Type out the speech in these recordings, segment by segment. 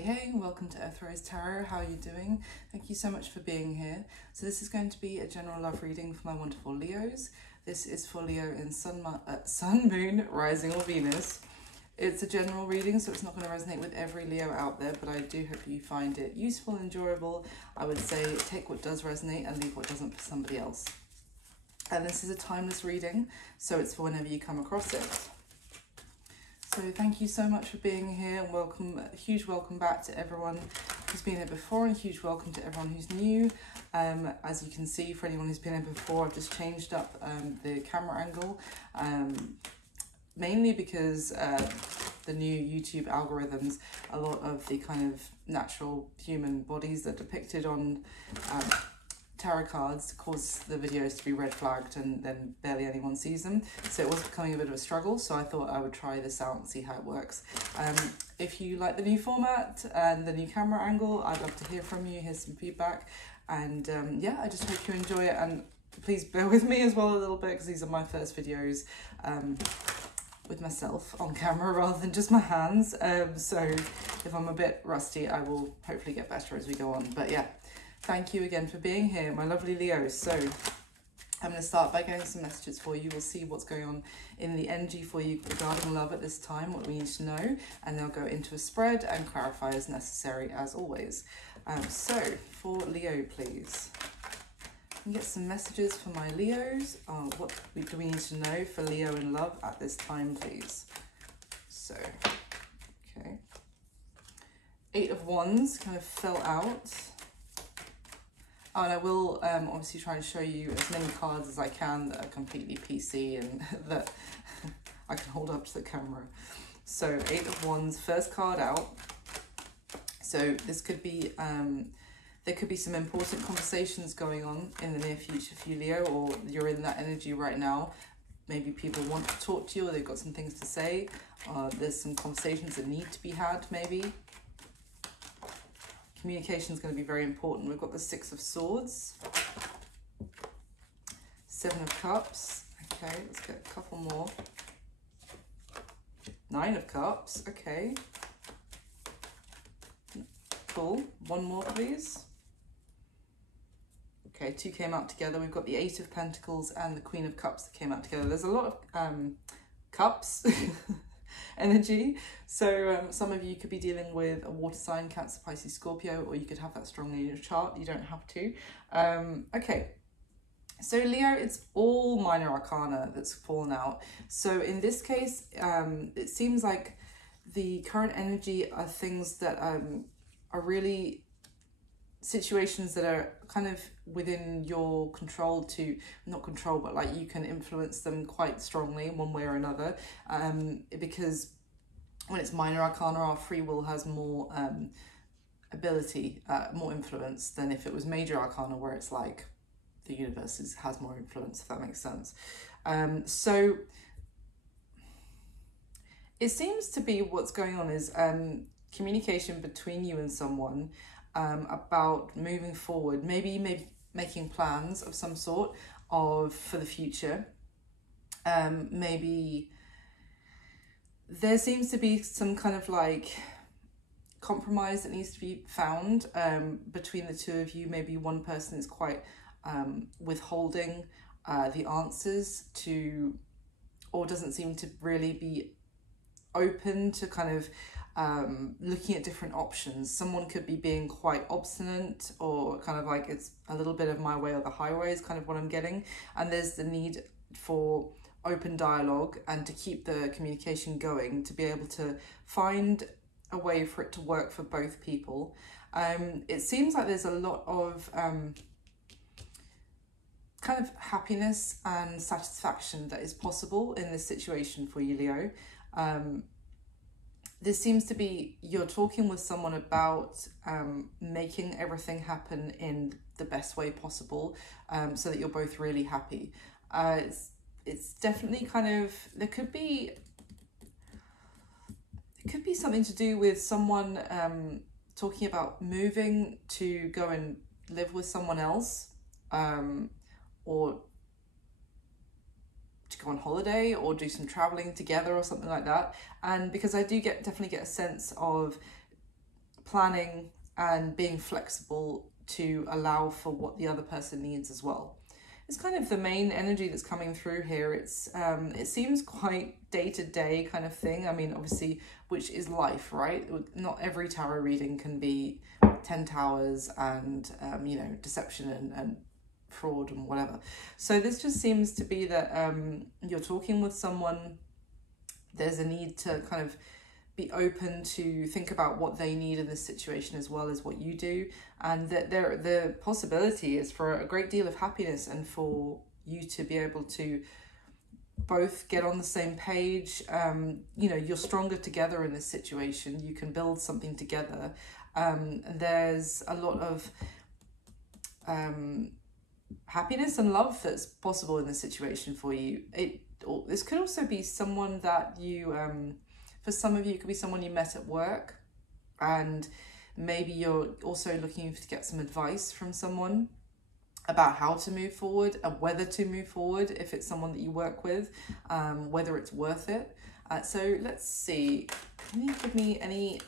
Hey, welcome to Earth Rose Tarot. How are you doing? Thank you so much for being here. So this is going to be a general love reading for my wonderful Leos. This is for Leo in Sun, Moon, Rising or Venus. It's a general reading, so it's not going to resonate with every Leo out there, but I do hope you find it useful and enjoyable. I would say take what does resonate and leave what doesn't for somebody else. And this is a timeless reading, so it's for whenever you come across it. So thank you so much for being here, and welcome, a huge welcome back to everyone who's been here before, and a huge welcome to everyone who's new. As you can see, for anyone who's been here before, I've just changed up the camera angle, mainly because the new YouTube algorithms, a lot of the kind of natural human bodies that are depicted on tarot cards cause the videos to be red flagged, and then barely anyone sees them, so it was becoming a bit of a struggle. So I thought I would try this out and see how it works. If you like the new format and the new camera angle, I'd love to hear from you, hear some feedback, and yeah, I just hope you enjoy it, and please bear with me as well a little bit, because these are my first videos with myself on camera rather than just my hands, so if I'm a bit rusty, I will hopefully get better as we go on. But yeah, thank you again for being here, my lovely Leos. So I'm going to start by getting some messages for you. We'll see what's going on in the energy for you regarding love at this time, what we need to know, and they'll go into a spread and clarify as necessary, as always. So for Leo, please. And get some messages for my Leos. What do we need to know for Leo in love at this time, please? So, okay. 8 of Wands kind of fell out. And I will obviously try and show you as many cards as I can that are completely PC and that I can hold up to the camera. So 8 of Wands, first card out. So this could be, there could be some important conversations going on in the near future for you, Leo, or you're in that energy right now. Maybe people want to talk to you, or they've got some things to say. There's some conversations that need to be had, maybe. Communication is going to be very important. We've got the 6 of Swords, 7 of Cups. Okay, let's get a couple more. 9 of Cups. Okay. Cool. One more, please. Okay, 2 came out together. We've got the 8 of Pentacles and the Queen of Cups that came out together. There's a lot of cups energy. So some of you could be dealing with a water sign, Cancer, Pisces, Scorpio, or you could have that strongly in your chart. You don't have to. Okay. So Leo, it's all minor arcana that's fallen out. So in this case, it seems like the current energy are things that are really situations that are kind of within your control to, not control, but like you can influence them quite strongly one way or another, because when it's minor arcana, our free will has more ability, more influence than if it was major arcana, where it's like the universe has more influence, if that makes sense. So it seems to be what's going on is communication between you and someone about moving forward, maybe making plans of some sort for the future. Maybe there seems to be some kind of like compromise that needs to be found between the two of you. Maybe one person is quite withholding the answers to, or doesn't seem to really be open to kind of looking at different options. Someone could be being quite obstinate, or kind of like it's a little bit of my way or the highway is kind of what I'm getting. And there's the need for open dialogue and to keep the communication going, to be able to find a way for it to work for both people. It seems like there's a lot of kind of happiness and satisfaction that is possible in this situation for you, Leo. This seems to be, you're talking with someone about making everything happen in the best way possible, so that you're both really happy. It's definitely kind of, it could be something to do with someone talking about moving to go and live with someone else, or to go on holiday or do some traveling together or something like that. And because I do definitely get a sense of planning and being flexible to allow for what the other person needs as well. It's kind of the main energy that's coming through here. It's it seems quite day-to-day kind of thing. I mean, obviously, which is life, right? Not every tarot reading can be 10 towers and you know, deception and fraud and whatever. So this just seems to be that you're talking with someone. There's a need to kind of be open to think about what they need in this situation as well as what you do, and that the possibility is for a great deal of happiness and for you to be able to both get on the same page. You know, you're stronger together in this situation. You can build something together. There's a lot of happiness and love that's possible in this situation for you. This could also be someone that you for some of you, it could be someone you met at work, and maybe you're also looking to get some advice from someone about how to move forward and whether to move forward if it's someone that you work with, whether it's worth it. So let's see, can you give me any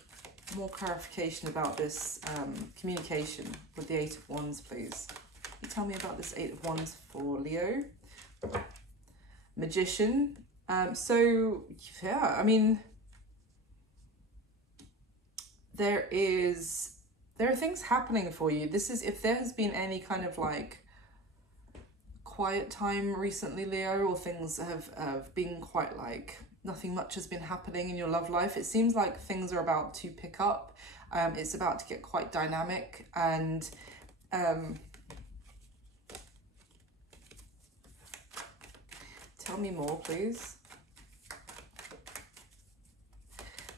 more clarification about this communication with the Eight of Wands, please? Can you tell me about this Eight of Wands for Leo? Magician. So yeah, I mean, there are things happening for you. This is, if there has been any kind of like quiet time recently, Leo, or things have been quite like nothing much has been happening in your love life, it seems like things are about to pick up. It's about to get quite dynamic, and tell me more, please.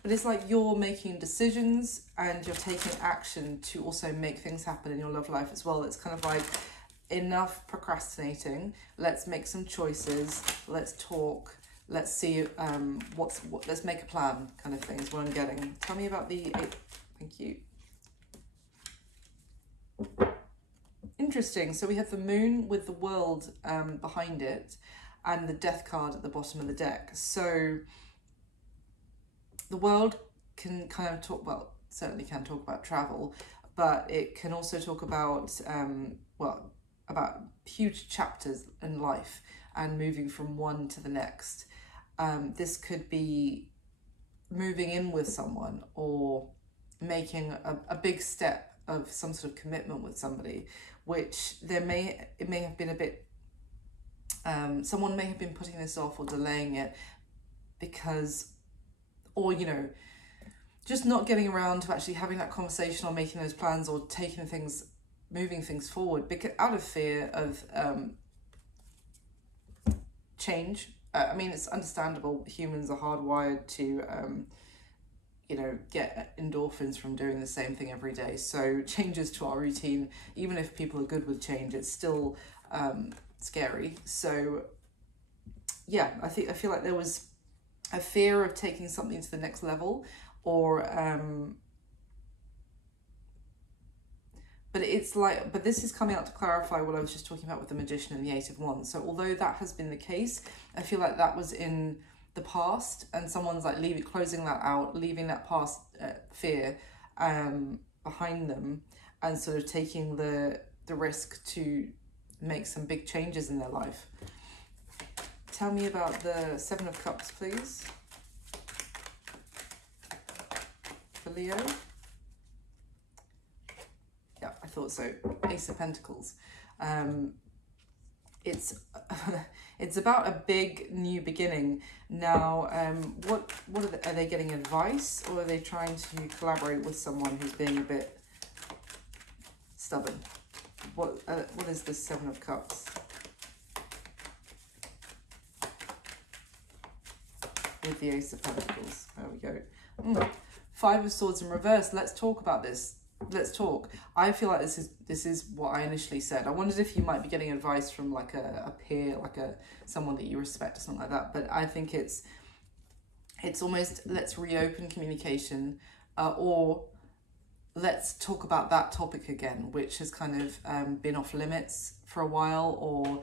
But it's like you're making decisions and you're taking action to also make things happen in your love life as well. It's kind of like, enough procrastinating. Let's make some choices. Let's talk. Let's see let's make a plan, kind of thing is what I'm getting. Tell me about the Eight. Thank you. Interesting. So we have the Moon with the World behind it, and the Death card at the bottom of the deck. So the World can kind of talk, well, certainly can talk about travel, but it can also talk about, about huge chapters in life and moving from one to the next. This could be moving in with someone or making a big step of some sort of commitment with somebody, which it may have been a bit, someone may have been putting this off or delaying it because, or, you know, just not getting around to actually having that conversation or making those plans or taking things, moving things forward, because out of fear of change. I mean, it's understandable. Humans are hardwired to, you know, get endorphins from doing the same thing every day. So changes to our routine, even if people are good with change, it's still scary. So yeah, I feel like there was a fear of taking something to the next level, or but it's like, but this is coming out to clarify what I was just talking about with the Magician and the Eight of Wands. So although that has been the case, I feel like that was in the past, and someone's like closing that out, leaving that past fear behind them, and sort of taking the risk to make some big changes in their life. Tell me about the Seven of Cups, please, for Leo. Yeah, I thought so. Ace of Pentacles. It's it's about a big new beginning. Now, what are they getting advice, or are they trying to collaborate with someone who's being a bit stubborn? What is this Seven of Cups? With the Ace of Pentacles. There we go. Five of Swords in reverse. Let's talk about this. Let's talk. I feel like this is what I initially said. I wondered if you might be getting advice from like a peer, like someone that you respect or something like that. But I think it's almost, let's reopen communication, or let's talk about that topic again, which has kind of been off limits for a while, or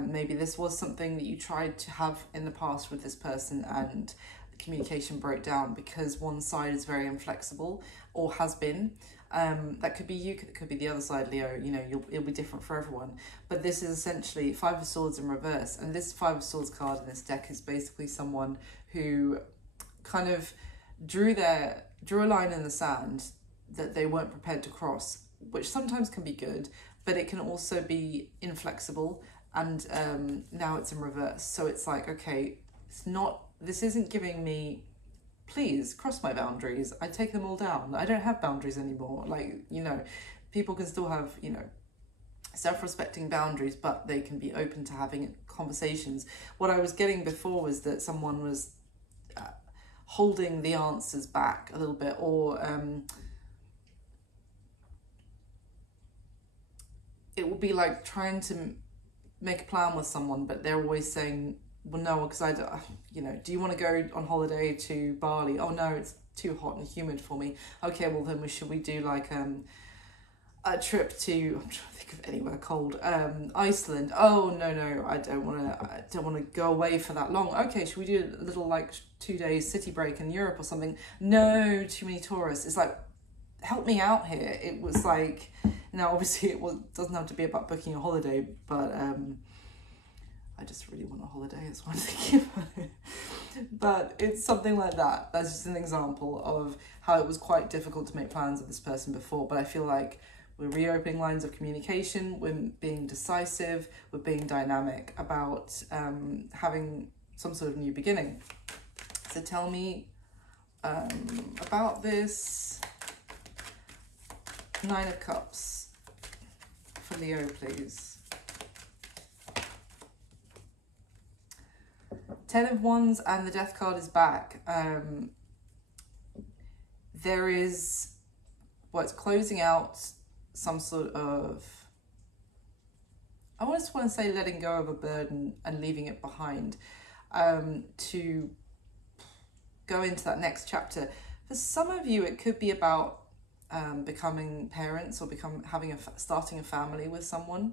maybe this was something that you tried to have in the past with this person and communication broke down because one side is very inflexible or has been. That could be you, it could be the other side, Leo. You know, it'll be different for everyone. But this is essentially Five of Swords in reverse. And this Five of Swords card in this deck is basically someone who kind of drew a line in the sand that they weren't prepared to cross, which sometimes can be good, but it can also be inflexible. And now it's in reverse. So it's like, okay, this isn't giving me, please cross my boundaries. I take them all down. I don't have boundaries anymore. Like, you know, people can still have, you know, self-respecting boundaries, but they can be open to having conversations. What I was getting before was that someone was holding the answers back a little bit, or it will be like trying to make a plan with someone, but they're always saying, well, no, because I don't, you know, do you want to go on holiday to Bali? Oh no, it's too hot and humid for me. Okay, well then should we do like a trip to, I'm trying to think of anywhere cold, Iceland? Oh no, I don't want to go away for that long. Okay, should we do a little like 2 days city break in Europe or something? No, too many tourists. It's like, help me out here. It was like, now obviously doesn't have to be about booking a holiday, but I just really want a holiday, that's what I'm thinking about it. But it's something like that. That's just an example of how it was quite difficult to make plans with this person before, but I feel like we're reopening lines of communication, we're being decisive, we're being dynamic about having some sort of new beginning. So tell me about this Nine of Cups for Leo, please. Ten of Wands and the Death card is back. There is, well, it's closing out some sort of, I just want to say letting go of a burden and leaving it behind, to go into that next chapter. For some of you, it could be about becoming parents or starting a family with someone.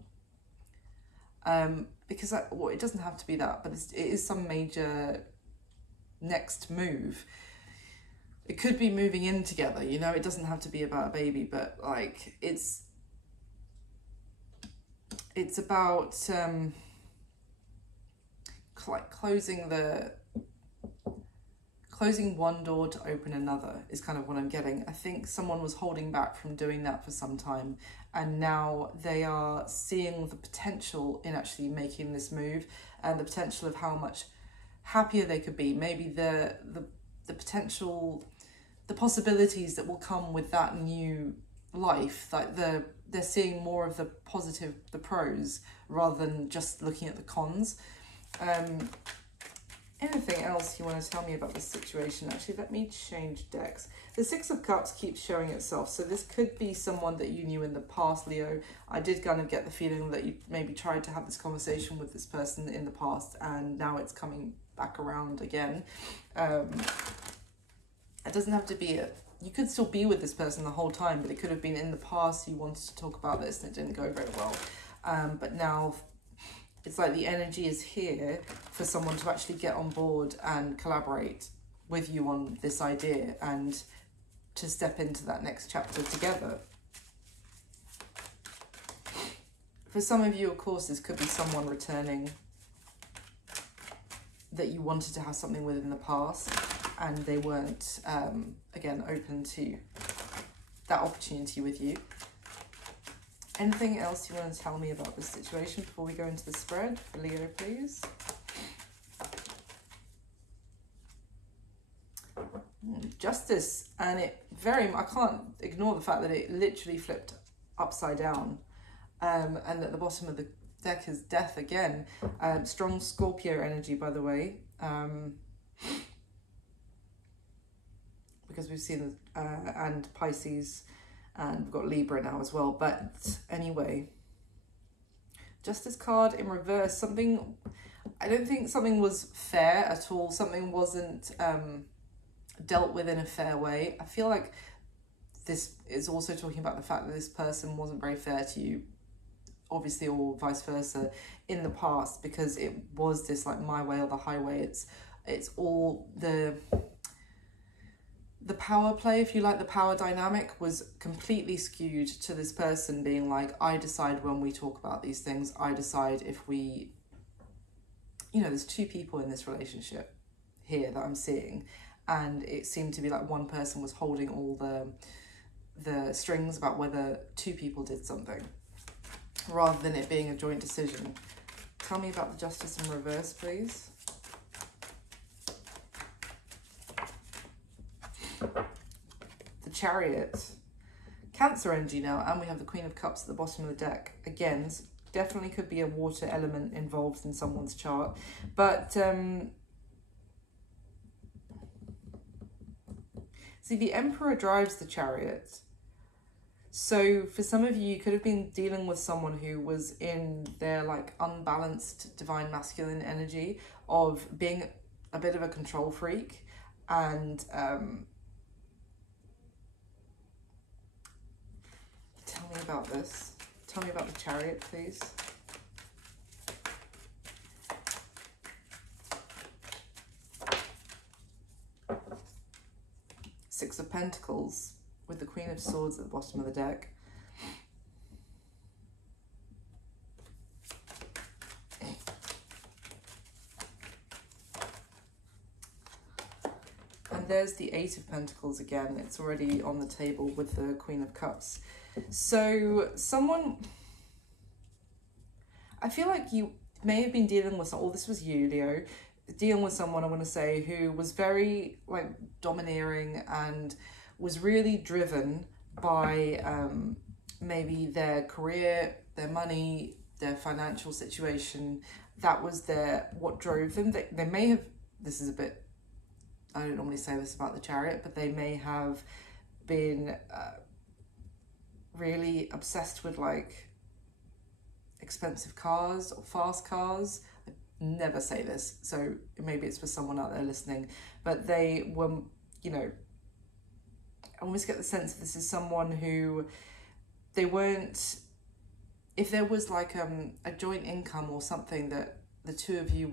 Because well, it doesn't have to be that, but it is some major next move. It could be moving in together, you know, it doesn't have to be about a baby, but like it's about like closing one door to open another is kind of what I'm getting. I think someone was holding back from doing that for some time, and now they are seeing the potential in actually making this move, and the potential of how much happier they could be. Maybe the potential, the possibilities that will come with that new life. Like they're seeing more of the positive, the pros, rather than just looking at the cons. Anything else you want to tell me about this situation? Actually, let me change decks. The Six of Cups keeps showing itself. So this could be someone that you knew in the past, Leo. I did kind of get the feeling that you maybe tried to have this conversation with this person in the past, and now it's coming back around again. It doesn't have to be you could still be with this person the whole time, but it could have been in the past you wanted to talk about this and it didn't go very well. But now it's like the energy is here for someone to actually get on board and collaborate with you on this idea and to step into that next chapter together. For some of you, of course, this could be someone returning that you wanted to have something with in the past, and they weren't, again, open to that opportunity with you. Anything else you want to tell me about this situation before we go into the spread for Leo, please? Justice, and I can't ignore the fact that it literally flipped upside down, and at the bottom of the deck is Death again. Strong Scorpio energy, by the way, because we've seen and Pisces, and we've got Libra now as well. But anyway, Justice card in reverse. I don't think something was fair at all. Something wasn't dealt with in a fair way. I feel like this is also talking about the fact that this person wasn't very fair to you, obviously, or vice versa in the past, because it was this like my way or the highway. It's It's all the power play, if you like, the power dynamic was completely skewed to this person being like, I decide when we talk about these things. I decide if we, there's two people in this relationship here that I'm seeing, and it seemed to be like one person was holding all the strings about whether two people did something, rather than it being a joint decision. Tell me about the Justice in reverse, please. The Chariot. Cancer energy now, and we have the Queen of Cups at the bottom of the deck. Again, definitely could be a water element involved in someone's chart. But, see, the Emperor drives the Chariot. So for some of you, you could have been dealing with someone who was in their like unbalanced divine masculine energy of being a bit of a control freak, and tell me about this. Tell me about the Chariot, please. Six of Pentacles with the Queen of Swords at the bottom of the deck. And there's the Eight of Pentacles again. It's already on the table with the Queen of Cups. So someone, I feel like you may have been dealing with, oh, this was you, Leo, dealing with someone, I want to say, who was very like domineering and was really driven by maybe their career, their money, their financial situation. That was what drove them. They may have, this is a bit, I don't normally say this about the Chariot, but they may have been really obsessed with like expensive cars or fast cars. I never say this, so maybe it's for someone out there listening, but they were, I almost get the sense that this is someone who they weren't, if there was like a joint income or something that the two of you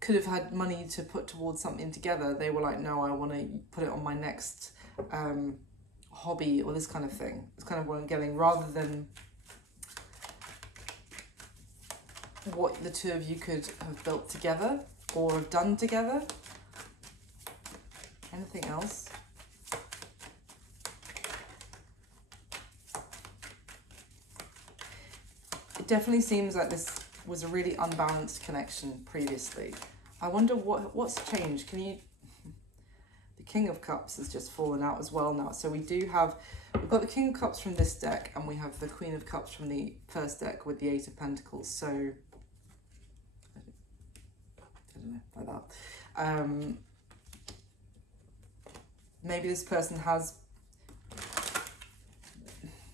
could have had money to put towards something together, they were like, no, I want to put it on my next hobby or this kind of thing. It's kind of what I'm getting, rather than what the two of you could have built together or have done together. Anything else? It definitely seems like this was a really unbalanced connection previously. I wonder what's changed. The King of Cups has just fallen out as well now. So we've got the King of Cups from this deck, and we have the Queen of Cups from the first deck with the Eight of Pentacles. So I don't know, like that. Maybe this person has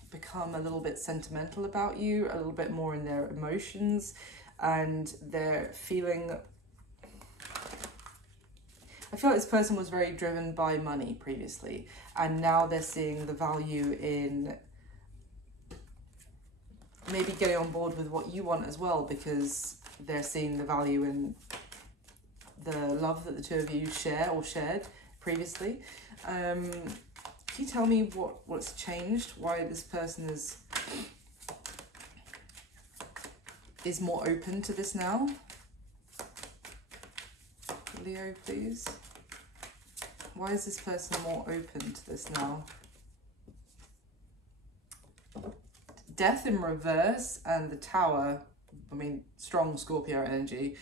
become a little bit sentimental about you, a little bit more in their emotions, and they're feeling, I feel like this person was very driven by money previously, and now they're seeing the value in maybe getting on board with what you want as well, because they're seeing the value in the love that the two of you share or shared previously. Can you tell me what's changed? Why this person is more open to this now? Leo, please. Why is this person more open to this now? Death in reverse and the Tower. I mean, strong Scorpio energy.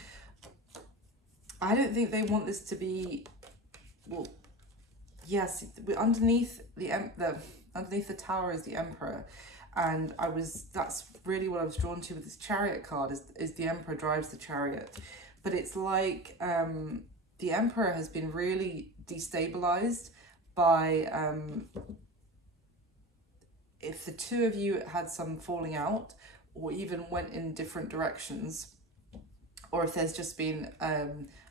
I don't think they want this to be, well, yes, underneath the Tower is the Emperor, and that's really what I was drawn to with this Chariot card, is the Emperor drives the Chariot. But it's like the Emperor has been really destabilized by if the two of you had some falling out or even went in different directions, or if there's just been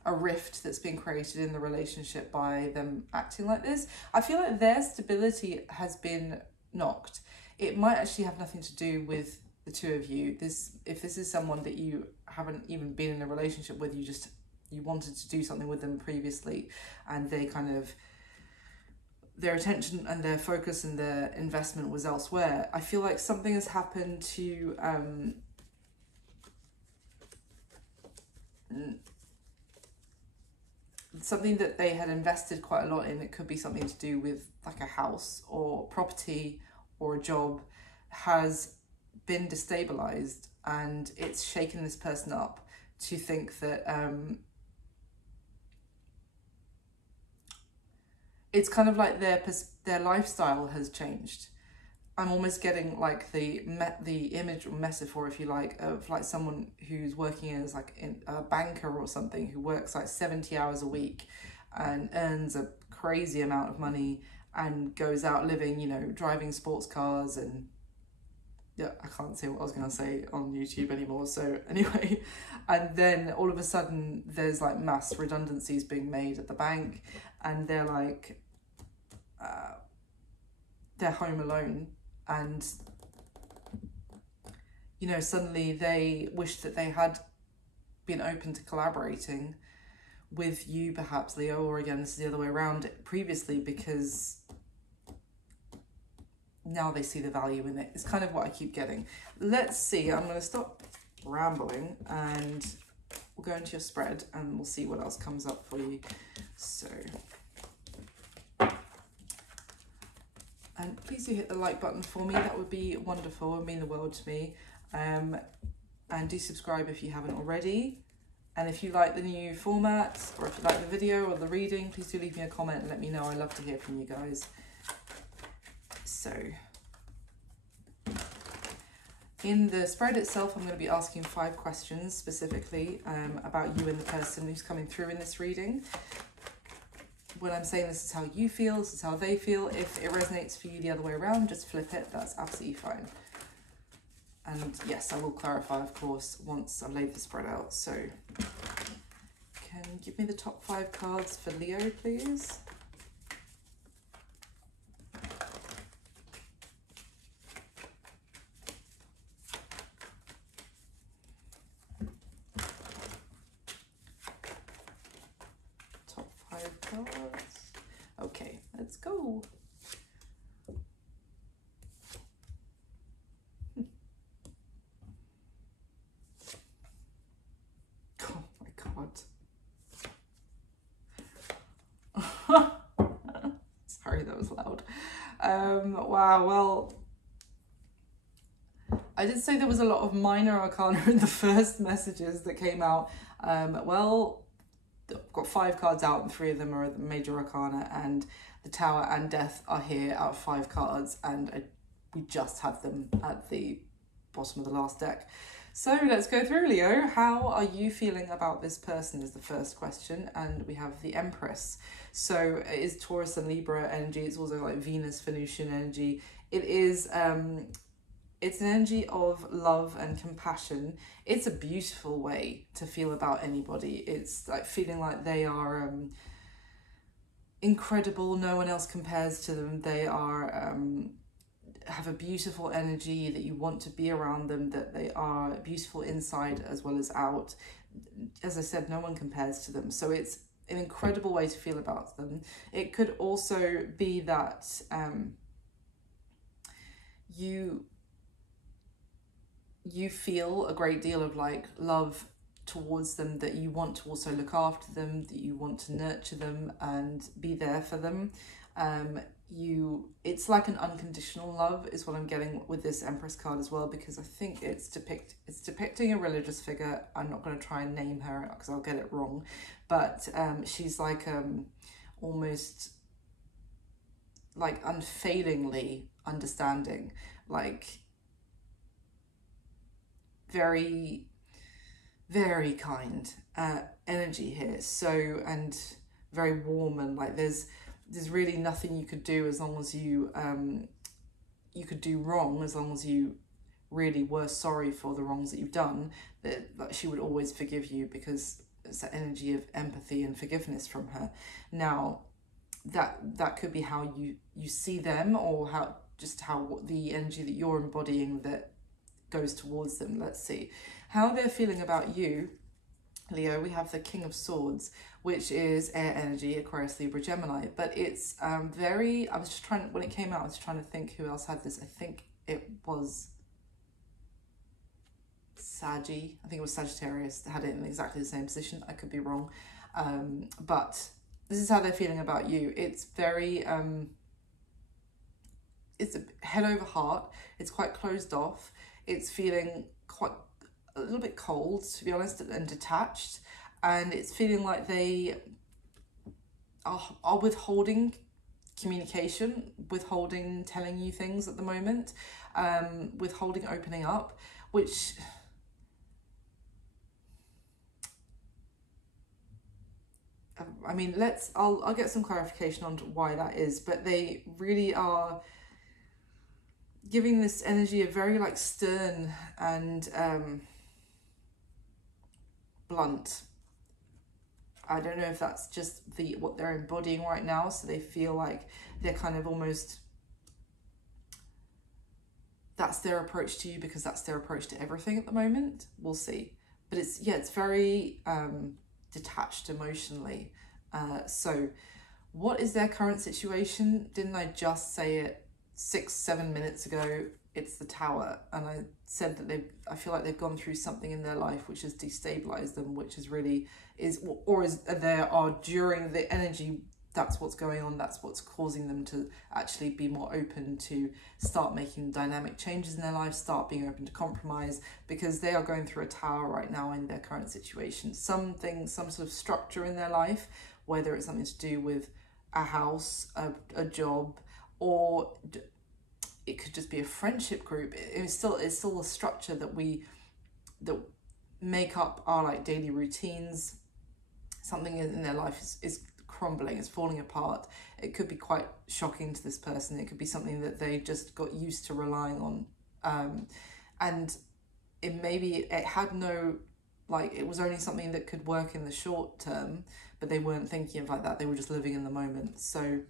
a rift that's been created in the relationship by them acting like this. I feel like their stability has been knocked. It might actually have nothing to do with the two of you. If this is someone that you haven't even been in a relationship with, you just you wanted to do something with them previously, and they kind of, their attention and their focus and their investment was elsewhere. I feel like something has happened to something that they had invested quite a lot in. It could be something to do with like a house or property or a job, has been destabilized, and it's shaken this person up to think that it's kind of like their lifestyle has changed. I'm almost getting like the image or metaphor, if you like, of like someone who's working as like a banker or something, who works like 70 hours a week and earns a crazy amount of money and goes out living, you know, driving sports cars and, yeah, I can't say what I was going to say on YouTube anymore. So anyway, and then all of a sudden there's like mass redundancies being made at the bank, and they're like, they're home alone, and, you know, suddenly they wish that they had been open to collaborating with you, perhaps, Leo, or again, this is the other way around, previously, because now they see the value in it. It's kind of what I keep getting. Let's see, I'm going to stop rambling and we'll go into your spread and we'll see what else comes up for you. So, and please do hit the like button for me. That would be wonderful. It would mean the world to me. And do subscribe if you haven't already. And if you like the new format, or if you like the video or the reading, please do leave me a comment and let me know. I love to hear from you guys. So, in the spread itself, I'm going to be asking 5 questions specifically about you and the person who's coming through in this reading. When I'm saying this is how you feel, this is how they feel. If it resonates for you the other way around, just flip it. That's absolutely fine. And yes, I will clarify, of course, once I've laid the spread out. So, can you give me the top 5 cards for Leo, please? Top 5 cards. Okay, let's go. Sorry, that was loud. Wow, well, I did say there was a lot of minor arcana in the first messages that came out. Well, I've got 5 cards out and 3 of them are the major arcana, and the Tower and Death are here out of 5 cards, and we just had them at the bottom of the last deck. So let's go through, Leo. How are you feeling about this person is the first question. And we have the Empress. So it is Taurus and Libra energy. It's also like Venus, Venusian energy. It is, it's an energy of love and compassion. It's a beautiful way to feel about anybody. It's like feeling like they are incredible. No one else compares to them. They are... have a beautiful energy, that you want to be around them, that they are beautiful inside as well as out. As I said, no one compares to them. So it's an incredible way to feel about them. It could also be that you feel a great deal of like love towards them, that you want to also look after them, that you want to nurture them and be there for them. It's like an unconditional love is what I'm getting with this Empress card as well, because I think it's depicting a religious figure. I'm not going to try and name her because I'll get it wrong, but she's like almost like unfailingly understanding, like very, very kind energy here. So, and very warm, and like there's really nothing you could do as long as you could do wrong, as long as you really were sorry for the wrongs that you've done, that she would always forgive you, because it's that energy of empathy and forgiveness from her. Now, that could be how you see them, or how the energy that you're embodying that goes towards them. Let's see how they're feeling about you. Leo, we have the King of Swords, which is air energy, Aquarius, Libra, Gemini. But it's very, I was just trying, when it came out, I was trying to think who else had this. I think it was Saggy. I think it was Sagittarius that had it in exactly the same position. I could be wrong. But this is how they're feeling about you. It's very, it's a head over heart. It's quite closed off. It's feeling quite a little bit cold, to be honest, and detached. And it's feeling like they are withholding communication, withholding telling you things at the moment, withholding opening up, which... I mean, I'll get some clarification on why that is, but they really are giving this energy a very like stern and blunt. I don't know if that's just what they're embodying right now, so they feel like they're kind of almost, that's their approach to you because that's their approach to everything at the moment. We'll see. But it's, yeah, it's very detached emotionally. So what is their current situation? Didn't I just say it 6-7 minutes ago? It's the Tower, and I said that I feel like they've gone through something in their life which has destabilized them, which is really during the energy, that's what's going on, that's what's causing them to actually be more open to start making dynamic changes in their life, start being open to compromise, because they are going through a Tower right now in their current situation. Some sort of structure in their life, whether it's something to do with a house, a job, or it could just be a friendship group. It's still a structure that make up our like daily routines. Something in their life is crumbling, it's falling apart. It could be quite shocking to this person. It could be something that they just got used to relying on, and it had no, like, it was only something that could work in the short term, but they weren't thinking of like that. They were just living in the moment. So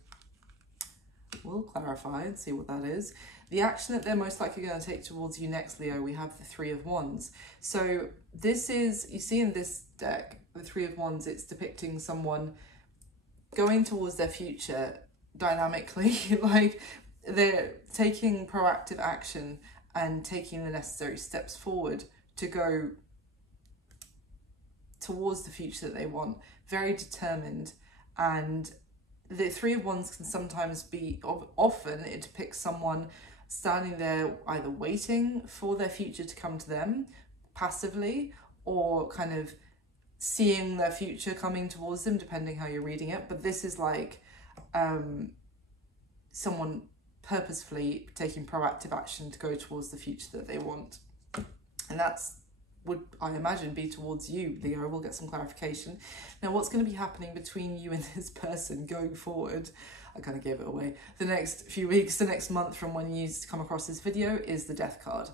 we'll clarify and see what that is. The action that they're most likely going to take towards you next, Leo, we have the Three of Wands. So this is, you see in this deck, the Three of Wands, it's depicting someone going towards their future dynamically, like they're taking proactive action and taking the necessary steps forward to go towards the future that they want, very determined. And the Three of Wands can sometimes be, often it depicts someone standing there either waiting for their future to come to them passively, or kind of seeing their future coming towards them, depending how you're reading it. But this is like someone purposefully taking proactive action to go towards the future that they want. And that's would, I imagine, be towards you, Leo. We'll get some clarification. Now, what's going to be happening between you and this person going forward, I kind of gave it away, the next few weeks, the next month from when you come across this video, is the Death card.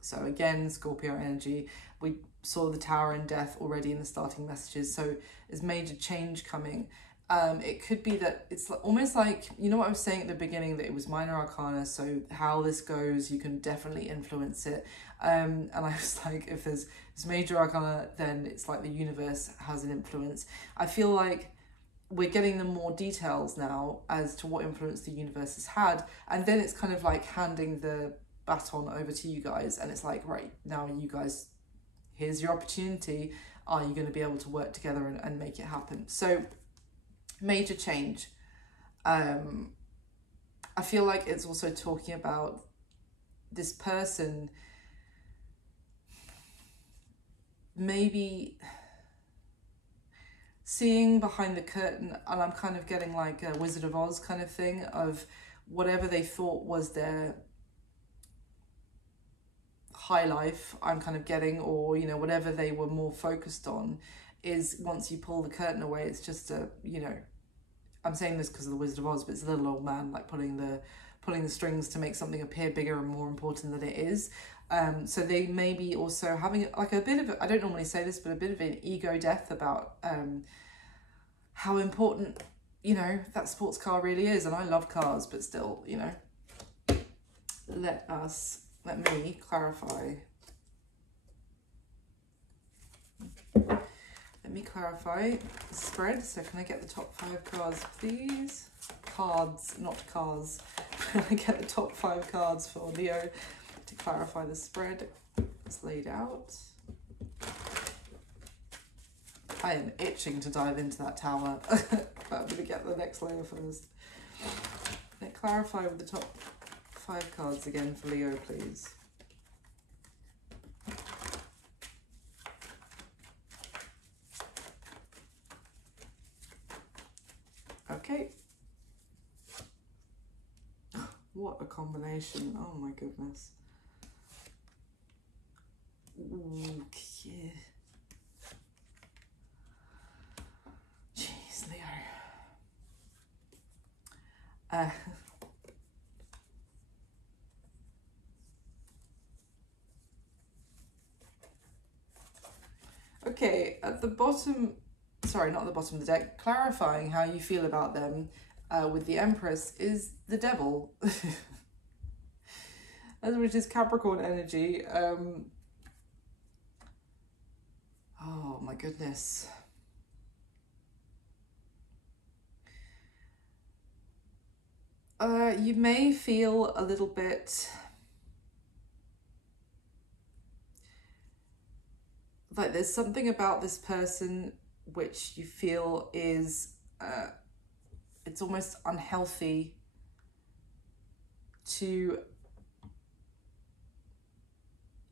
So again, Scorpio energy. We saw the Tower and Death already in the starting messages, so there's major change coming. It could be that it's almost like, you know what I was saying at the beginning, that it was minor arcana, so how this goes, you can definitely influence it. And I was like, if there's major arcana, then it's like the universe has an influence. I feel like we're getting the more details now as to what influence the universe has had, and then it's kind of like handing the baton over to you guys, and it's like, right, now you guys, here's your opportunity. Are you going to be able to work together and make it happen? So major change. I feel like it's also talking about this person maybe seeing behind the curtain, and I'm kind of getting like a Wizard of Oz kind of thing, of whatever they thought was their high life, I'm kind of getting, or, you know, whatever they were more focused on, is once you pull the curtain away, it's just a, you know, I'm saying this because of the Wizard of Oz, but it's a little old man like pulling the strings to make something appear bigger and more important than it is. So they may be also having like a bit of, I don't normally say this, but a bit of an ego death about how important, you know, that sports car really is. And I love cars, but still, you know, let me clarify. Let me clarify the spread. So can I get the top 5 cards, please? Cards, not cars. Can I get the top 5 cards for Leo to clarify the spread? It's laid out. I am itching to dive into that tower, but I'm going to get the next layer first. Let clarify with the top 5 cards again for Leo, please. Okay. What a combination. Oh my goodness. Okay. Jeez, Leo. Okay, at the bottom, sorry, not at the bottom of the deck, clarifying how you feel about them with the Empress is the Devil, which is Capricorn energy. Oh my goodness. You may feel a little bit like there's something about this person which you feel is, it's almost unhealthy to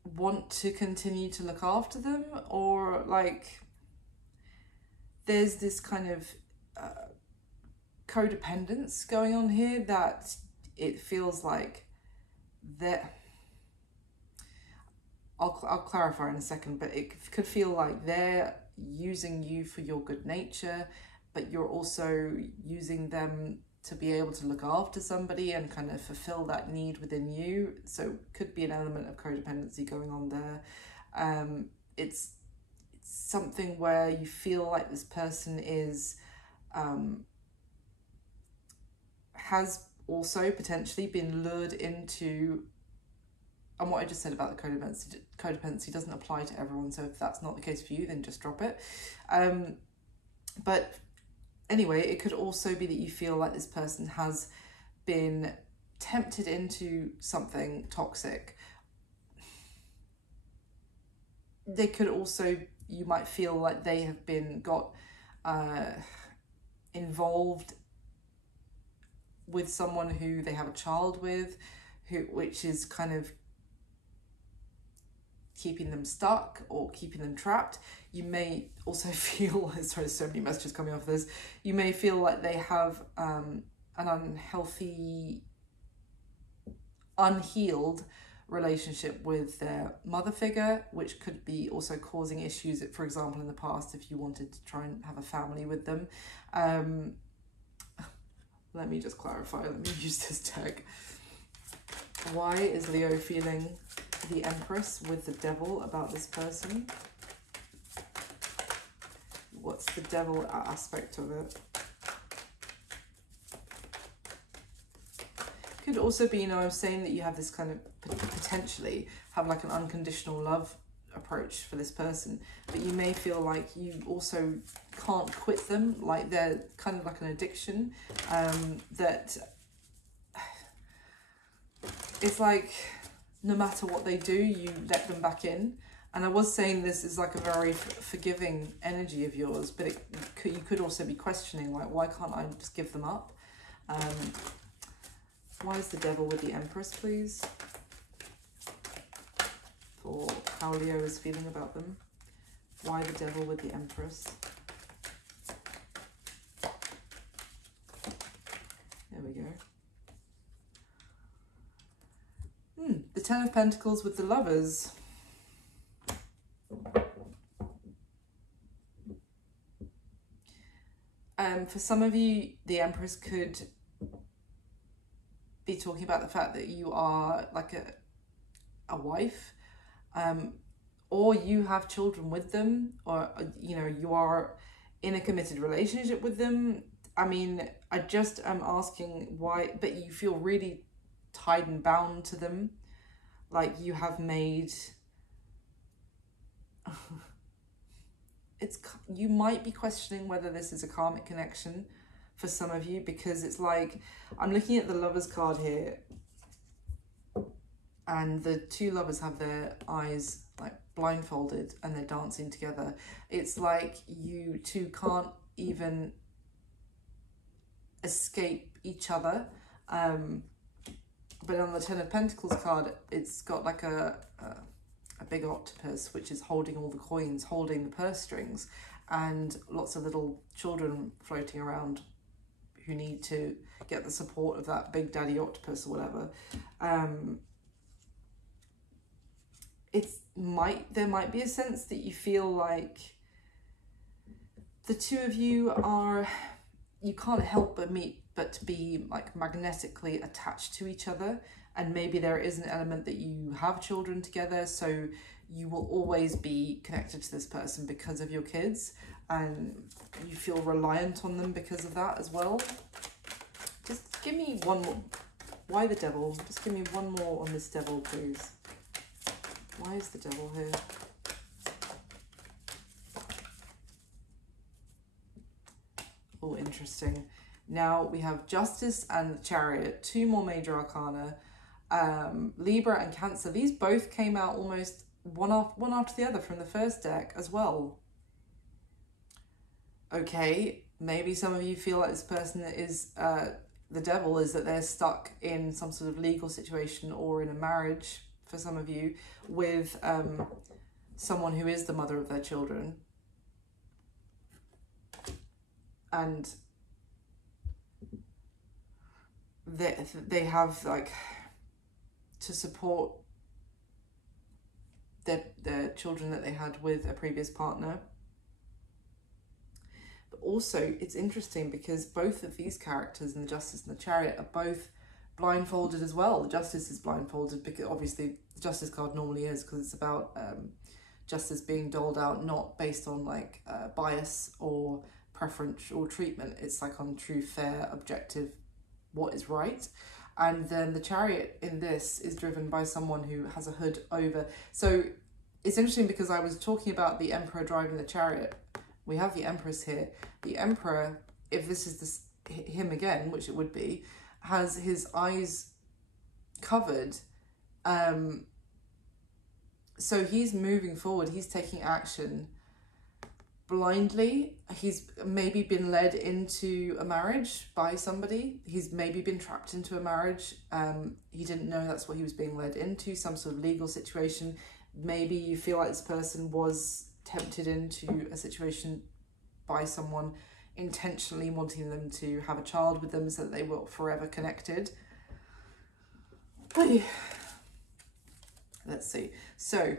want to continue to look after them, or like there's this kind of codependence going on here that it feels like that. I'll clarify in a second, but it could feel like they're using you for your good nature, but you're also using them to be able to look after somebody and kind of fulfill that need within you. So could be an element of codependency going on there. It's something where you feel like this person is has also potentially been lured into, and what I just said about the codependency doesn't apply to everyone, so if that's not the case for you, then just drop it. But anyway, it could also be that you feel like this person has been tempted into something toxic. They could also, you might feel like they have been got involved with someone who they have a child with, which is kind of keeping them stuck or keeping them trapped. You may also feel, sorry, so many messages coming off this, you may feel like they have an unhealthy, unhealed relationship with their mother figure, which could be also causing issues, for example, in the past, if you wanted to try and have a family with them. Let me just clarify, let me use this deck. Why is Leo feeling the Empress with the Devil about this person? What's the Devil aspect of it? Could also be, you know, I'm saying that you have this kind of, potentially have like an unconditional love approach for this person, but you may feel like you also can't quit them, like they're kind of like an addiction, that it's like no matter what they do, you let them back in. And I was saying this is like a very forgiving energy of yours, but you could also be questioning, like, why can't I just give them up? Why is the Devil with the Empress, please? For how Leo is feeling about them. Why the Devil with the Empress? There we go. The Ten of Pentacles with the Lovers. For some of you, the Empress could be talking about the fact that you are like a wife, or you have children with them, or, you know, you are in a committed relationship with them. I mean, I just am asking why, but you feel really tied and bound to them, like you have made you might be questioning whether this is a karmic connection for some of you, because it's like, I'm looking at the Lovers card here, and the two lovers have their eyes like blindfolded and they're dancing together. It's like you two can't even escape each other. But on the Ten of Pentacles card, it's got like a big octopus which is holding all the coins, holding the purse strings, and lots of little children floating around who need to get the support of that big daddy octopus or whatever. There might be a sense that you feel like the two of you you can't help but to be like magnetically attached to each other, and maybe there is an element that you have children together, so you will always be connected to this person because of your kids, and you feel reliant on them because of that as well. Just give me one more. Why the devil? Just give me one more on this devil, please. Why is the devil here? Oh, interesting. Now we have Justice and the Chariot, two more major arcana. Libra and Cancer, these both came out almost one after the other from the first deck as well. Okay, maybe some of you feel like this person is the devil, is that they're stuck in some sort of legal situation or in a marriage, for some of you, with someone who is the mother of their children. And they have, like, to support their children that they had with a previous partner. But also, it's interesting because both of these characters in the Justice and the Chariot are both blindfolded as well. The Justice is blindfolded because obviously the Justice card normally is, because it's about justice being doled out not based on like bias or preferential treatment. It's like on true, fair, objective, what is right. And then the Chariot in this is driven by someone who has a hood over. So it's interesting because I was talking about the Emperor driving the Chariot. We have the Empress here. The Emperor, if this is him again, which it would be, has his eyes covered. So he's moving forward. He's taking action blindly. He's maybe been led into a marriage by somebody. He's maybe been trapped into a marriage. He didn't know that's what he was being led into, some sort of legal situation. Maybe you feel like this person was tempted into a situation by someone intentionally wanting them to have a child with them so that they were forever connected. Let's see. So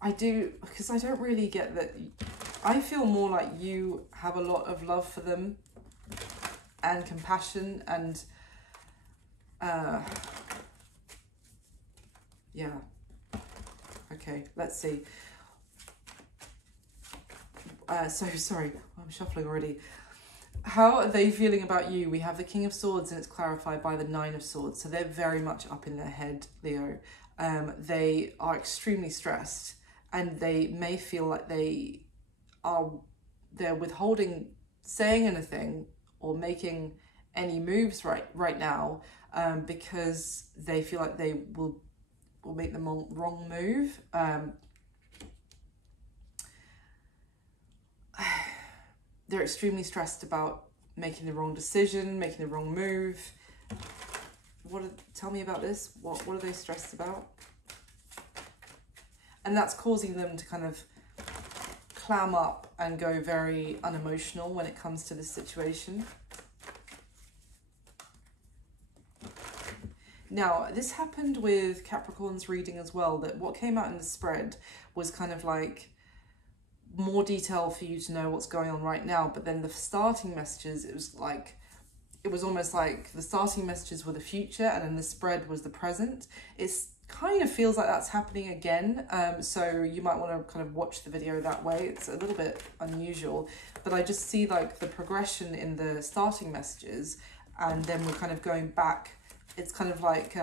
I do, because I don't really get that. I feel more like you have a lot of love for them and compassion and yeah. Okay, let's see. So sorry, I'm shuffling already. How are they feeling about you? We have the King of Swords and it's clarified by the Nine of Swords. So they're very much up in their head, Leo. They are extremely stressed and they may feel like they're withholding saying anything or making any moves right now because they feel like they will make the wrong move. They're extremely stressed about making the wrong decision, making the wrong move. Tell me about this. What are they stressed about? And that's causing them to kind of clam up and go very unemotional when it comes to this situation. Now, this happened with Capricorn's reading as well, that what came out in the spread was kind of like more detail for you to know what's going on right now, but then the starting messages, it was almost like the starting messages were the future and then the spread was the present. It's kind of feels like that's happening again, so you might want to kind of watch the video that way. It's a little bit unusual, but I just see like the progression in the starting messages and then we're kind of going back. It's kind of like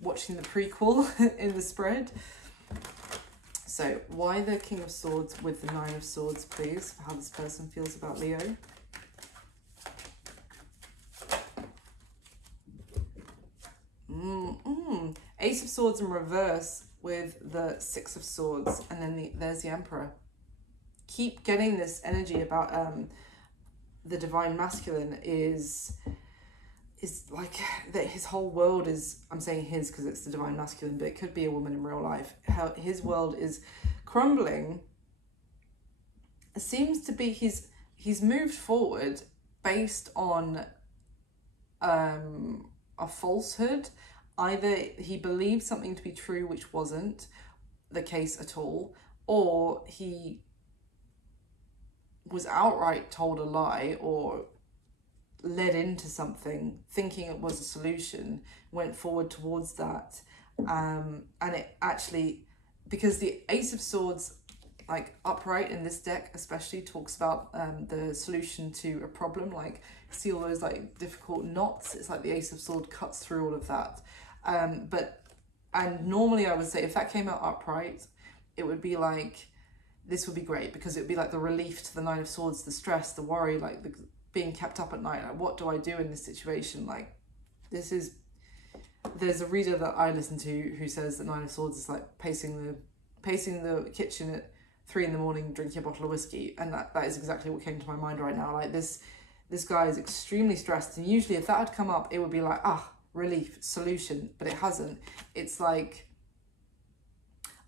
watching the prequel in the spread. So why the King of Swords with the Nine of Swords, please, for how this person feels about Leo. Ace of Swords in reverse with the Six of Swords, and then there's the Emperor. Keep getting this energy about the divine masculine is like that his whole world is, I'm saying his because it's the divine masculine, but it could be a woman in real life. How his world is crumbling. It seems to be he's moved forward based on a falsehood. Either he believed something to be true which wasn't the case at all, or he was outright told a lie or led into something thinking it was a solution, went forward towards that, and it actually, because the Ace of Swords, like upright in this deck especially, talks about the solution to a problem, like see all those like difficult knots. It's like the Ace of Swords cuts through all of that. And normally I would say if that came out upright, it would be like, this would be great because it would be like the relief to the Nine of Swords, the stress, the worry, like the being kept up at night. Like, what do I do in this situation? Like, this is, there's a reader that I listen to who says that Nine of Swords is like pacing the kitchen at 3 a.m, drinking a bottle of whiskey, and that is exactly what came to my mind right now. Like this guy is extremely stressed, and usually if that had come up, it would be like, relief, solution, but it hasn't. It's like,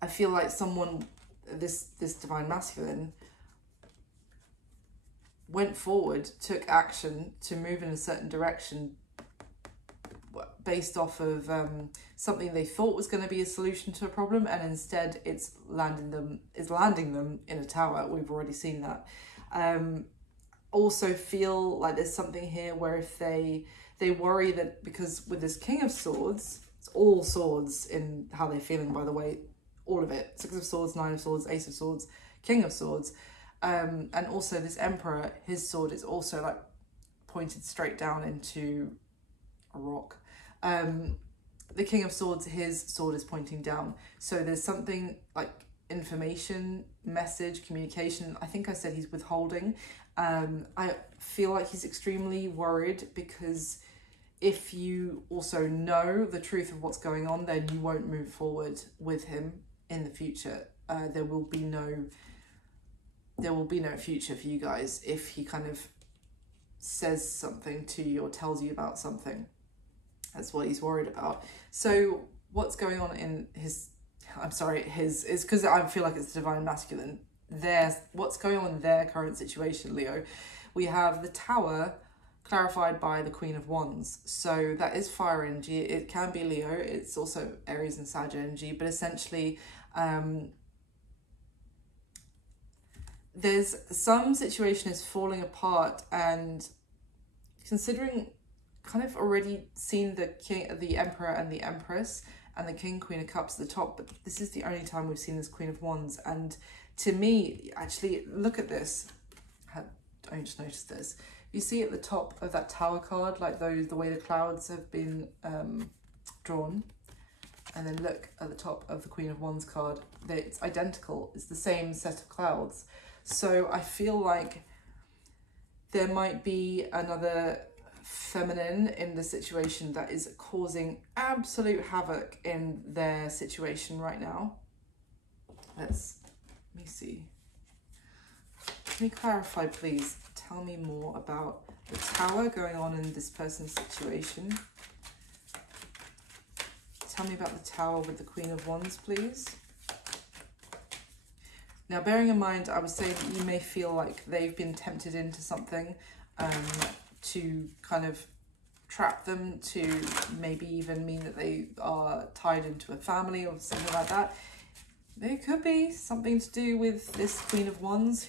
I feel like someone, this divine masculine, went forward, took action to move in a certain direction based off of something they thought was going to be a solution to a problem, and instead it's landing them in a tower. We've already seen that. Also feel like there's something here where if they worry that, because with this King of Swords, it's all swords in how they're feeling, by the way, all of it. Six of Swords, Nine of Swords, Ace of Swords, King of Swords. And also this Emperor, his sword is also like pointed straight down into a rock. The King of Swords, his sword is pointing down. So there's something like information, message, communication. I think I said he's withholding. I feel like he's extremely worried because if you also know the truth of what's going on, then you won't move forward with him in the future. There will be no future for you guys if he kind of says something to you or tells you about something. That's what he's worried about. So what's going on in his is because I feel like it's the divine masculine. What's going on in their current situation, Leo? We have the Tower clarified by the Queen of Wands. So that is fire energy. It can be Leo. It's also Aries and Sag energy, but essentially there's some situation is falling apart, and considering kind of already seen the Emperor and the Empress and the King, Queen of Cups at the top, but this is the only time we've seen this Queen of Wands. And to me, actually, look at this. I just noticed this. You see at the top of that Tower card, like the way the clouds have been drawn, and then look at the top of the Queen of Wands card. It's identical. It's the same set of clouds. So I feel like there might be another feminine in the situation that is causing absolute havoc in their situation right now. Let me see. Can you clarify, please? Tell me more about the Tower going on in this person's situation. Tell me about the Tower with the Queen of Wands, please. Now, bearing in mind, I would say that you may feel like they've been tempted into something to kind of trap them, to maybe even mean that they are tied into a family or something like that. There could be something to do with this Queen of Wands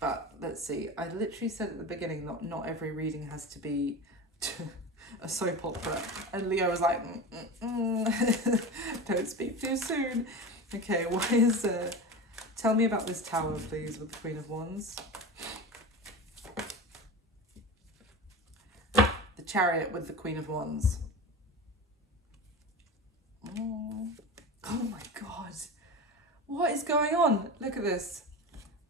but let's see. I literally said at the beginning that not every reading has to be a soap opera. And Leo was like, don't speak too soon. Okay, what is tell me about this Tower, please, with the Queen of Wands. The Chariot with the Queen of Wands. Oh my God. What is going on? Look at this.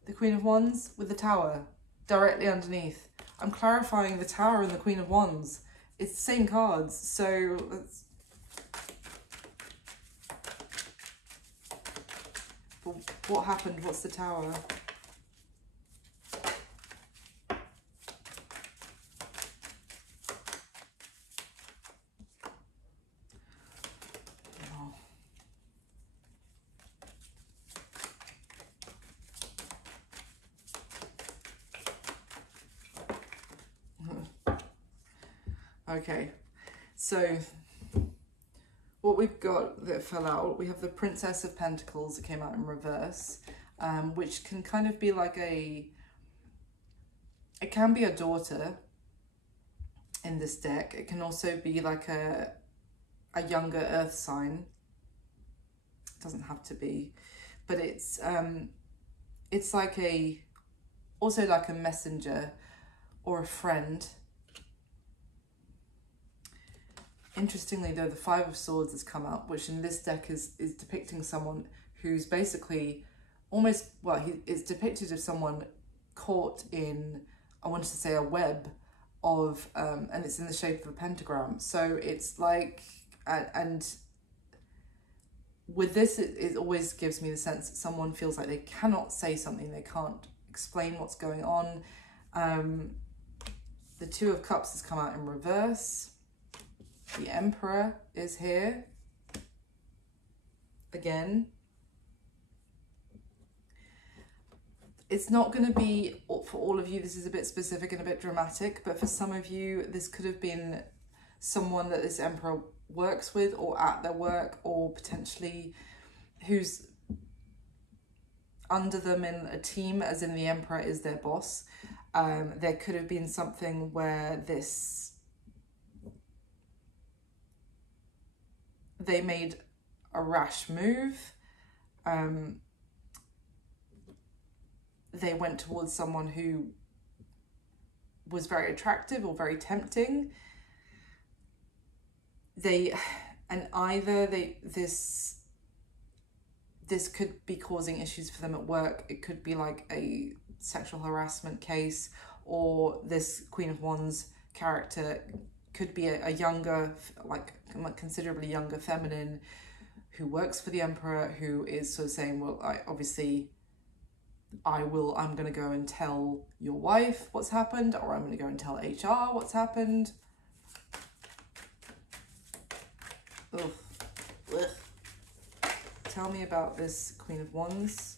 The Queen of Wands with the Tower directly underneath. I'm clarifying the Tower and the Queen of Wands. It's the same cards, so let's... What happened? What's the Tower? Okay, so what we've got that fell out, we have the Princess of Pentacles that came out in reverse, which can kind of be like it can be a daughter in this deck. It can also be like a younger earth sign. It doesn't have to be, but it's like also like a messenger or a friend. Interestingly though, the Five of Swords has come up, which in this deck is depicting someone who's basically almost, well, it's depicted as someone caught in, I wanted to say, a web of, and it's in the shape of a pentagram. So it's like, and with this, it always gives me the sense that someone feels like they cannot say something, they can't explain what's going on. The Two of Cups has come out in reverse. The Emperor is here again. It's not going to be, for all of you, this is a bit specific and a bit dramatic, but for some of you, this could have been someone that this Emperor works with or at their work, or potentially who's under them in a team, as in the Emperor is their boss. There could have been something where they made a rash move. They went towards someone who was very attractive or very tempting. This could be causing issues for them at work. It could be like a sexual harassment case, or this Queen of Wands character could be a younger, like considerably younger feminine who works for the Emperor, who is sort of saying, well, I'm going to go and tell your wife what's happened, or I'm going to go and tell HR what's happened. Ugh. Ugh. Tell me about this Queen of Wands.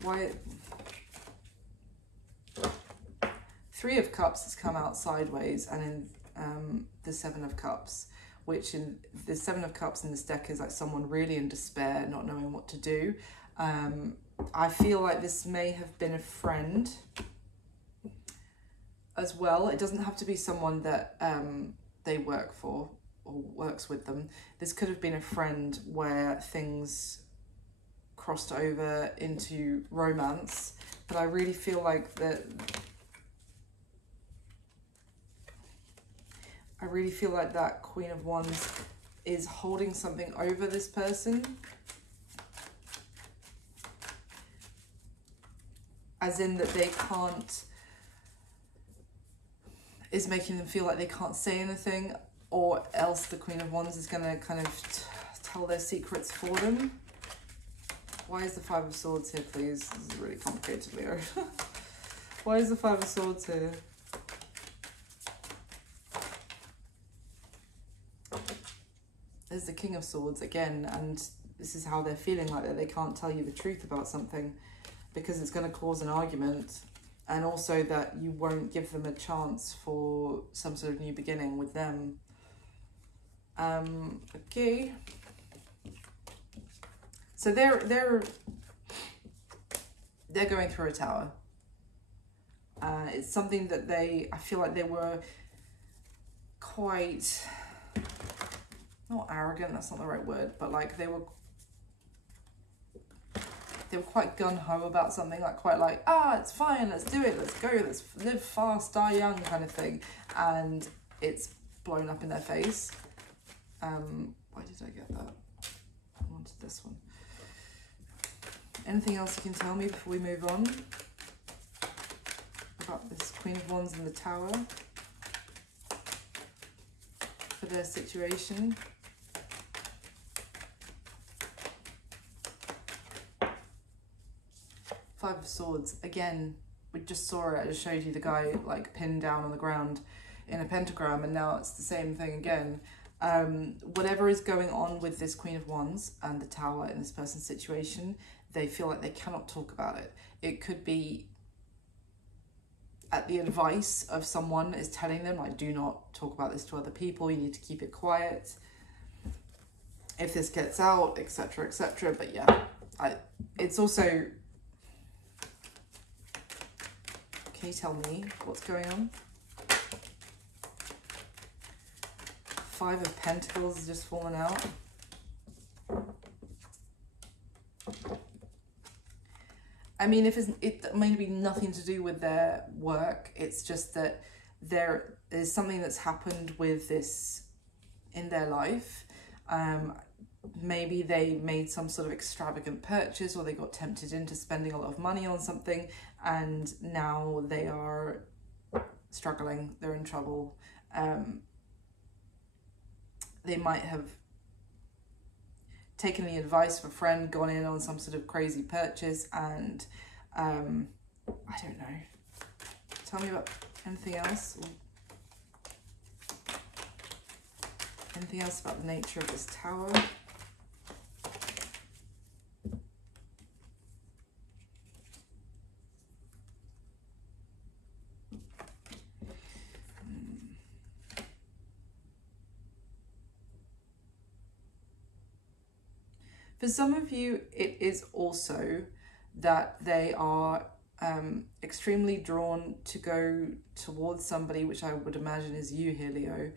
Why? Three of Cups has come out sideways, and in the Seven of Cups, which in the Seven of Cups in this deck is like someone really in despair, not knowing what to do. I feel like this may have been a friend as well. It doesn't have to be someone that they work for or works with them. This could have been a friend where things crossed over into romance, but I really feel like that Queen of Wands is holding something over this person, as in that they can't, is making them feel like they can't say anything, or else the Queen of Wands is going to kind of tell their secrets for them. Why is the Five of Swords here, please? This is really complicated, Leo. Why is the Five of Swords here? There's the King of Swords again, and this is how they're feeling, like that they can't tell you the truth about something because it's going to cause an argument, and also that you won't give them a chance for some sort of new beginning with them. Okay. So they're going through a tower. It's something that I feel like they were quite, not arrogant, that's not the right word, but like they were quite gung-ho about something, like quite like, it's fine, let's do it, let's go, let's live fast, die young kind of thing, and it's blown up in their face. Why did I get that? onto this one. Anything else you can tell me before we move on about this Queen of Wands in the Tower for their situation? Five of Swords. Again, we just saw it. I just showed you the guy like pinned down on the ground in a pentagram, and now it's the same thing again. Whatever is going on with this Queen of Wands and the Tower in this person's situation, they feel like they cannot talk about it. It could be at the advice of someone is telling them, like, do not talk about this to other people, you need to keep it quiet if this gets out, etc, etc. But yeah, it's also, can you tell me what's going on? Five of Pentacles has just fallen out. I mean, it may be nothing to do with their work. It's just that there is something that's happened with this in their life. Maybe they made some sort of extravagant purchase, or they got tempted into spending a lot of money on something, and now they are struggling. They're in trouble. They might have taken the advice of a friend, gone in on some sort of crazy purchase, and I don't know. Tell me about anything else. Anything else about the nature of this Tower? For some of you, it is also that they are extremely drawn to go towards somebody, which I would imagine is you here, Leo.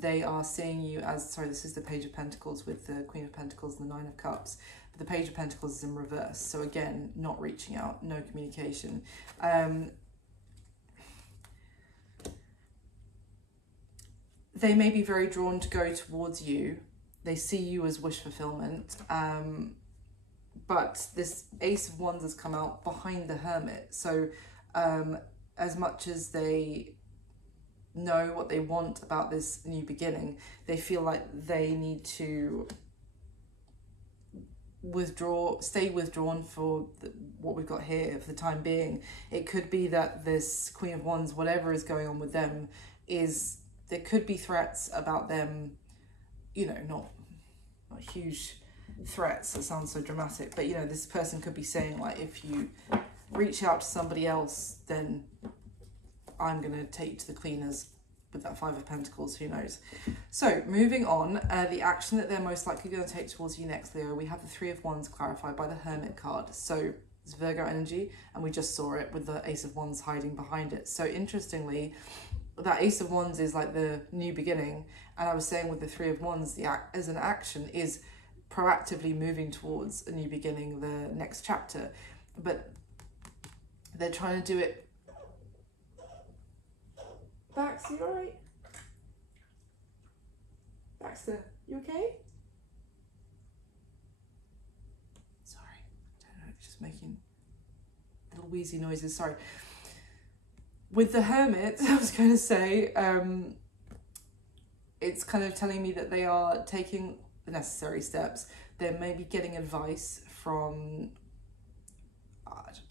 They are seeing you as, sorry, this is the Page of Pentacles with the Queen of Pentacles and the Nine of Cups. But the Page of Pentacles is in reverse. So again, not reaching out, no communication. They may be very drawn to go towards you. They see you as wish fulfillment, but this Ace of Wands has come out behind the Hermit. So as much as they know what they want about this new beginning, they feel like they need to stay withdrawn for what we've got here for the time being. It could be that this Queen of Wands, whatever is going on with them, there could be threats about them, you know, not huge threats, it sounds so dramatic, but you know, this person could be saying, like, if you reach out to somebody else, then I'm going to take you to the cleaners with that Five of Pentacles, who knows. So moving on, the action that they're most likely going to take towards you next, Leo, we have the Three of Wands clarified by the Hermit card. So it's Virgo energy, and we just saw it with the Ace of Wands hiding behind it. So interestingly, that Ace of Wands is like the new beginning, and I was saying with the Three of Wands, the act as an action is proactively moving towards a new beginning, the next chapter, but they're trying to do it. Bax, you alright? Baxter, you okay? Sorry, I don't know, it's just making little wheezy noises, sorry. With the Hermit, I was going to say, it's kind of telling me that they are taking the necessary steps. They're maybe getting advice from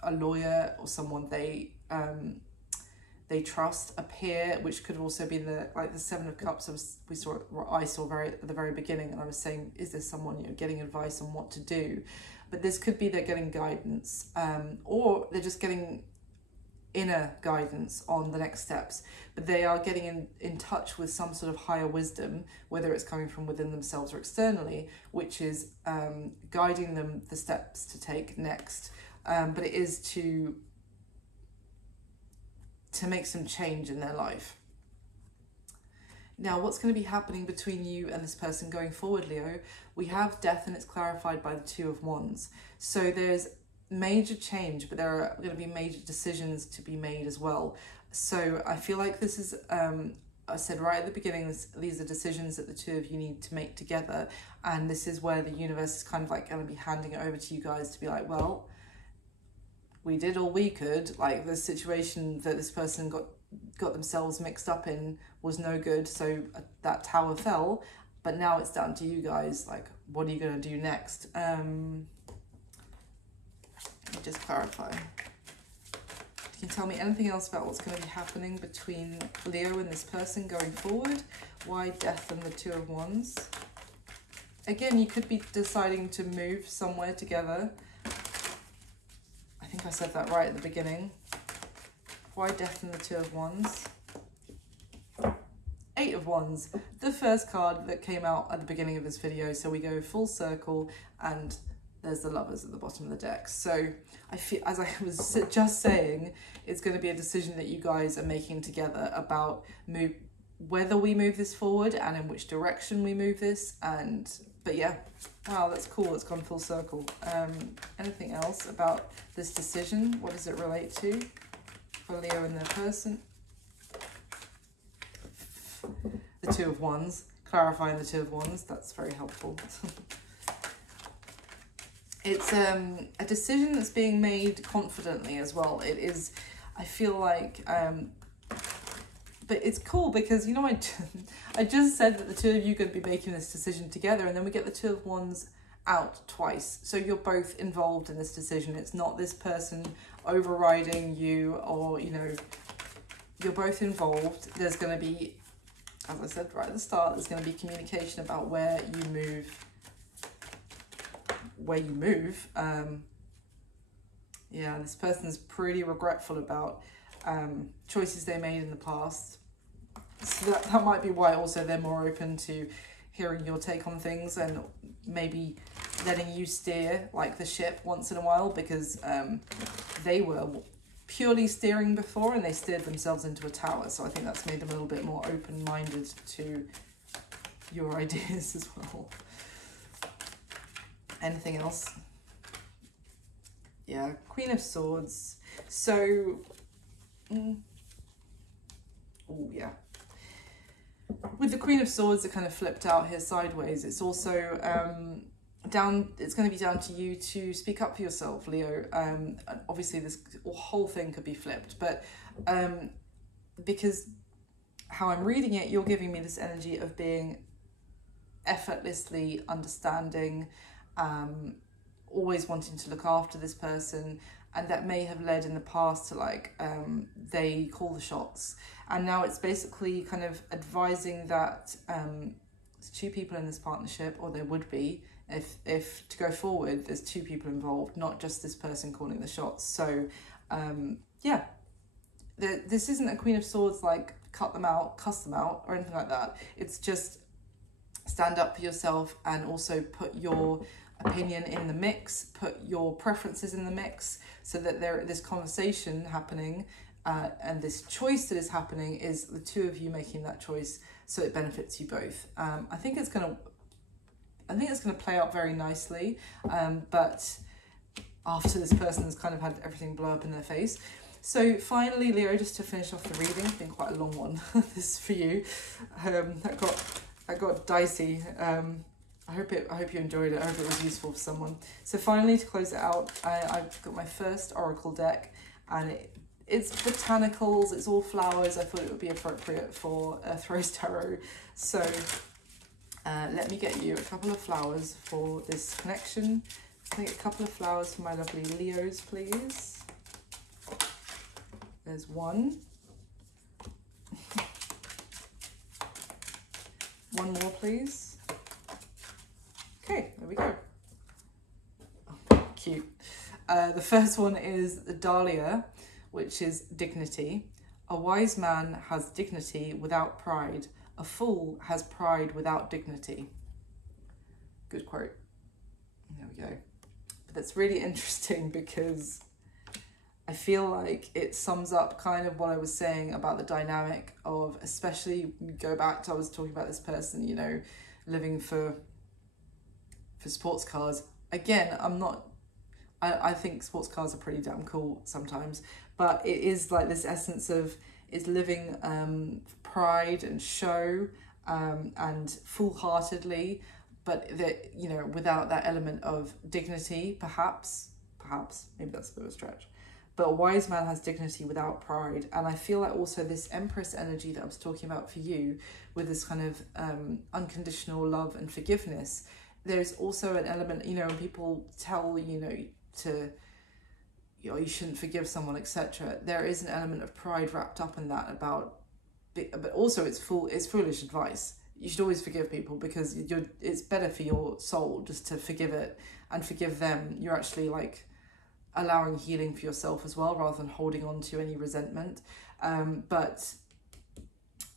a lawyer or someone they trust, a peer, which could also be the Seven of Cups. I saw at the very beginning, and I was saying, is this someone, you know, getting advice on what to do? But this could be they're getting guidance, or they're just getting inner guidance on the next steps, but they are getting in touch with some sort of higher wisdom, whether it's coming from within themselves or externally, which is guiding them the steps to take next. But it is to make some change in their life. Now, what's going to be happening between you and this person going forward, Leo? We have Death, and it's clarified by the Two of Wands. So there's major change, but there are going to be major decisions to be made as well. So I feel like this is I said right at the beginning, these are decisions that the two of you need to make together, and this is where the universe is kind of like going to be handing it over to you guys to be like, well, we did all we could. Like, the situation that this person got themselves mixed up in was no good, so that tower fell, but now it's down to you guys. Like, what are you going to do next? Let me just clarify. Can you tell me anything else about what's going to be happening between Leo and this person going forward? Why Death and the Two of Wands? Again, you could be deciding to move somewhere together. I think I said that right at the beginning. Why Death and the Two of Wands? Eight of Wands, the first card that came out at the beginning of this video. So we go full circle, and there's the Lovers at the bottom of the deck. So I feel, as I was just saying, it's going to be a decision that you guys are making together about whether we move this forward and in which direction we move this. But yeah, wow, that's cool. It's gone full circle. Anything else about this decision? What does it relate to for Leo and their person? The Two of Wands, clarifying the Two of Wands. That's very helpful. It's a decision that's being made confidently as well. It is, I feel like, but it's cool because, you know, I just said that the two of you are going to be making this decision together, and then we get the Two of Wands out twice. So you're both involved in this decision. It's not this person overriding you, or, you know, you're both involved. There's going to be, as I said right at the start, there's going to be communication about where you move. Yeah, this person's pretty regretful about choices they made in the past. So that might be why also they're more open to hearing your take on things, and maybe letting you steer like the ship once in a while, because they were purely steering before and they steered themselves into a tower. So I think that's made them a little bit more open-minded to your ideas as well. Anything else? Yeah, Queen of Swords. So, oh yeah. With the Queen of Swords, it kind of flipped out here sideways. It's also it's going to be down to you to speak up for yourself, Leo. Obviously, this whole thing could be flipped, but because how I'm reading it, you're giving me this energy of being effortlessly understanding, always wanting to look after this person, and that may have led in the past to like they call the shots, and now it's basically kind of advising that there's two people in this partnership, or there would be if to go forward there's two people involved, not just this person calling the shots. So yeah, this isn't a Queen of Swords like cut them out, cuss them out, or anything like that. It's just stand up for yourself, and also put your opinion in the mix, put your preferences in the mix, so that this conversation happening and this choice that is happening is the two of you making that choice, so it benefits you both. I think it's gonna play out very nicely, but after this person has kind of had everything blow up in their face. So finally, Leo, just to finish off the reading, it's been quite a long one. This is for you. That got dicey. I hope you enjoyed it. I hope it was useful for someone. So finally, to close it out, I've got my first oracle deck, and it's botanicals. It's all flowers. I thought it would be appropriate for Earth Rose Tarot. So let me get you a couple of flowers for this connection. Can I get a couple of flowers for my lovely Leos, please? There's one. One more, please. Okay, there we go. Oh, cute. The first one is the Dahlia, which is dignity. A wise man has dignity without pride. A fool has pride without dignity. Good quote. There we go. But that's really interesting because I feel like it sums up kind of what I was saying about the dynamic of, especially go back to, I was talking about this person, you know, living for sports cars. Again, I think sports cars are pretty damn cool sometimes, but it is like this essence of is living pride and show and full-heartedly, but that, you know, without that element of dignity, perhaps, maybe that's a bit of a stretch. But a wise man has dignity without pride. And I feel like also this Empress energy that I was talking about for you, with this kind of unconditional love and forgiveness, there's also an element, you know, when people tell, you know, to, you know, you shouldn't forgive someone, etc. There is an element of pride wrapped up in that about, but also it's foolish advice. You should always forgive people because it's better for your soul just to forgive it and forgive them. You're actually like allowing healing for yourself as well, rather than holding on to any resentment. But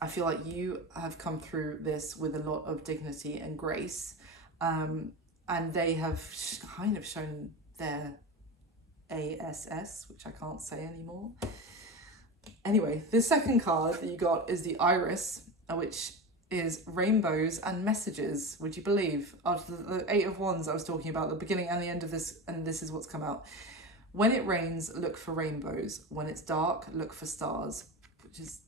I feel like you have come through this with a lot of dignity and grace, and they have kind of shown their ASS, which I can't say anymore. Anyway, the second card that you got is the Iris, which is rainbows and messages. Would you believe? After the Eight of Wands I was talking about, the beginning and the end of this, and this is what's come out. When it rains, look for rainbows. When it's dark, look for stars. Which is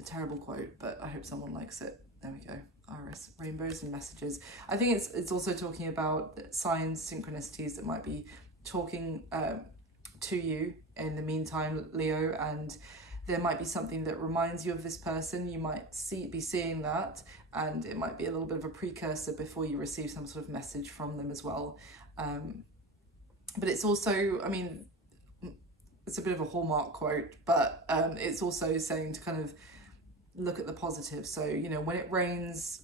a terrible quote, but I hope someone likes it. There we go. Iris, rainbows and messages. I think it's also talking about signs, synchronicities that might be talking to you in the meantime, Leo, and there might be something that reminds you of this person. You might be seeing that, and it might be a little bit of a precursor before you receive some sort of message from them as well. But it's also, I mean, it's a bit of a Hallmark quote, but it's also saying to kind of look at the positive. So, you know, when it rains,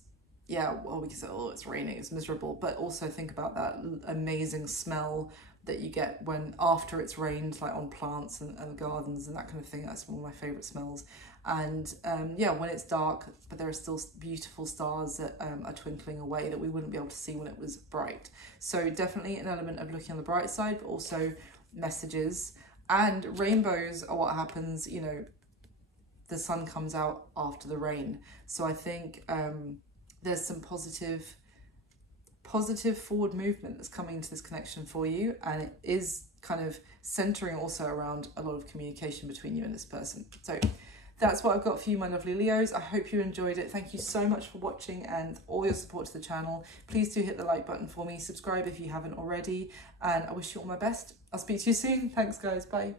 yeah, well, we can say, oh, it's raining, it's miserable, but also think about that amazing smell that you get when after it's rained, like on plants and gardens and that kind of thing. That's one of my favorite smells. And yeah, when it's dark, but there are still beautiful stars that are twinkling away that we wouldn't be able to see when it was bright. So definitely an element of looking on the bright side, but also messages. And rainbows are what happens, you know, the sun comes out after the rain. So I think there's some positive forward movement that's coming into this connection for you, and it is kind of centering also around a lot of communication between you and this person. So that's what I've got for you, my lovely Leos. I hope you enjoyed it. Thank you so much for watching and all your support to the channel. Please do hit the like button for me, subscribe if you haven't already, and I wish you all my best. I'll speak to you soon. Thanks guys, bye.